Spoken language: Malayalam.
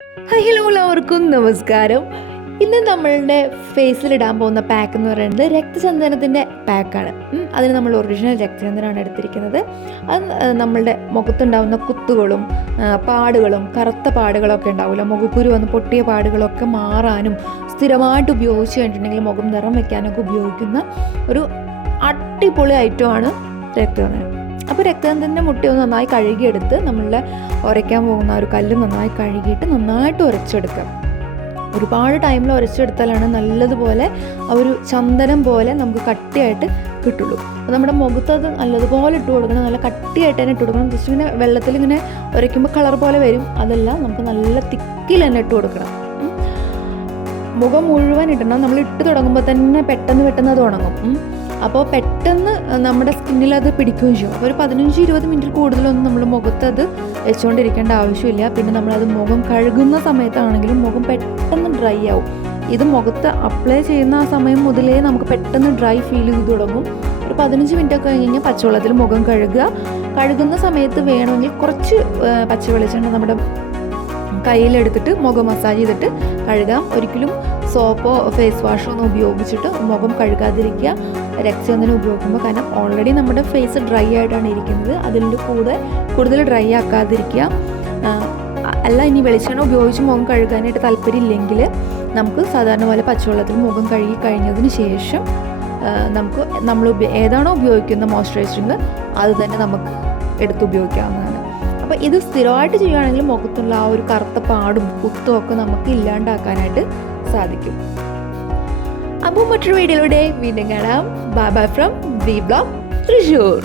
ഹായ് ഹലോ എല്ലാവർക്കും നമസ്കാരം. ഇന്ന് നമ്മളുടെ ഫേസിലിടാൻ പോകുന്ന പാക്ക് എന്ന് പറയുന്നത് രക്തചന്ദനത്തിൻ്റെ പാക്കാണ്. അതിന് നമ്മൾ ഒറിജിനൽ രക്തചന്ദനമാണ് എടുത്തിരിക്കുന്നത്. അത് നമ്മളുടെ മുഖത്തുണ്ടാകുന്ന കുത്തുകളും പാടുകളും കറുത്ത പാടുകളൊക്കെ ഉണ്ടാവില്ല, മുഖക്കുരു വന്ന് പൊട്ടിയ പാടുകളൊക്കെ മാറാനും സ്ഥിരമായിട്ട് ഉപയോഗിച്ച് കഴിഞ്ഞിട്ടുണ്ടെങ്കിൽ മുഖം നിറം വയ്ക്കാനൊക്കെ ഉപയോഗിക്കുന്ന ഒരു അടിപൊളി ഐറ്റമാണ് രക്തചന്ദനം. അപ്പോൾ രക്തചന്ദനത്തിൻ്റെ മുട്ടയൊന്ന് നന്നായി കഴുകിയെടുത്ത് നമ്മളുടെ ഉരയ്ക്കാൻ പോകുന്ന ഒരു കല്ല് നന്നായി കഴുകിയിട്ട് നന്നായിട്ട് ഉരച്ചെടുക്കാം. ഒരുപാട് ടൈമിൽ ഉരച്ചെടുത്താലാണ് നല്ലതുപോലെ ആ ഒരു ചന്ദനം പോലെ നമുക്ക് കട്ടിയായിട്ട് കിട്ടുള്ളൂ. അപ്പോൾ നമ്മുടെ മുഖത്ത് അത് നല്ലതുപോലെ ഇട്ട് കൊടുക്കണം, നല്ല കട്ടിയായിട്ട് തന്നെ ഇട്ട് കൊടുക്കണം. ജസ്റ്റ് ഇങ്ങനെ വെള്ളത്തിൽ ഇങ്ങനെ ഉരയ്ക്കുമ്പോൾ കളർ പോലെ വരും, അതെല്ലാം നമുക്ക് നല്ല തിക്കിൽ തന്നെ ഇട്ട് കൊടുക്കണം. മുഖം മുഴുവൻ ഇടണം. നമ്മൾ ഇട്ട് തുടങ്ങുമ്പോൾ തന്നെ പെട്ടെന്ന് അത് ഉണങ്ങും. അപ്പോൾ പെട്ടെന്ന് നമ്മുടെ സ്കിന്നിൽ അത് പിടിക്കുകയും ചെയ്യും. അപ്പോൾ ഒരു 15-20 മിനിറ്റ് കൂടുതലൊന്നും നമ്മൾ മുഖത്ത് അത് വെച്ചുകൊണ്ടിരിക്കേണ്ട ആവശ്യമില്ല. പിന്നെ നമ്മളത് മുഖം കഴുകുന്ന സമയത്താണെങ്കിലും മുഖം പെട്ടെന്ന് ഡ്രൈ ആവും. ഇത് മുഖത്ത് അപ്ലൈ ചെയ്യുന്ന ആ സമയം മുതലേ നമുക്ക് പെട്ടെന്ന് ഡ്രൈ ഫീൽ ചെയ്ത് തുടങ്ങും. ഒരു 15 മിനിറ്റ് ഒക്കെ കഴിഞ്ഞ് കഴിഞ്ഞാൽ പച്ചവെള്ളത്തിൽ മുഖം കഴുകുന്ന സമയത്ത് വേണമെങ്കിൽ കുറച്ച് പച്ച വെളിച്ചെണ്ണ നമ്മുടെ കയ്യിലെടുത്തിട്ട് മുഖം മസാജ് ചെയ്തിട്ട് കഴുകാം. ഒരിക്കലും സോപ്പോ ഫേസ് വാഷോ ഒന്നും ഉപയോഗിച്ചിട്ട് മുഖം കഴുകാതിരിക്കുക രക്തചന്ദനം ഉപയോഗിക്കുമ്പോൾ. കാരണം ഓൾറെഡി നമ്മുടെ ഫേസ് ഡ്രൈ ആയിട്ടാണ് ഇരിക്കുന്നത്, അതിൻ്റെ കൂടുതൽ ഡ്രൈ ആക്കാതിരിക്കുക. അല്ല, ഇനി വെളിച്ചെണ്ണ ഉപയോഗിച്ച് മുഖം കഴുകാനായിട്ട് താല്പര്യമില്ലെങ്കിൽ നമുക്ക് സാധാരണ പോലെ പച്ചവെള്ളത്തിൽ മുഖം കഴുകി കഴിഞ്ഞതിന് ശേഷം നമുക്ക് നമ്മൾ ഏതാണോ ഉപയോഗിക്കുന്ന മോയ്സ്ചറൈസറിങ് അത് തന്നെ നമുക്ക് എടുത്ത് ഉപയോഗിക്കാവുന്നതാണ്. അപ്പോൾ ഇത് സ്ഥിരമായിട്ട് ചെയ്യുകയാണെങ്കിൽ മുഖത്തുള്ള ആ ഒരു കറുത്ത പാടും കുത്തും ഒക്കെ നമുക്ക് ഇല്ലാണ്ടാക്കാനായിട്ട് സാധിക്കും. അപ്പോൾ മറ്റൊരു വീഡിയോയിലൂടെ വീണ്ടും കാണാം. Bye bye from we blog Thrissur.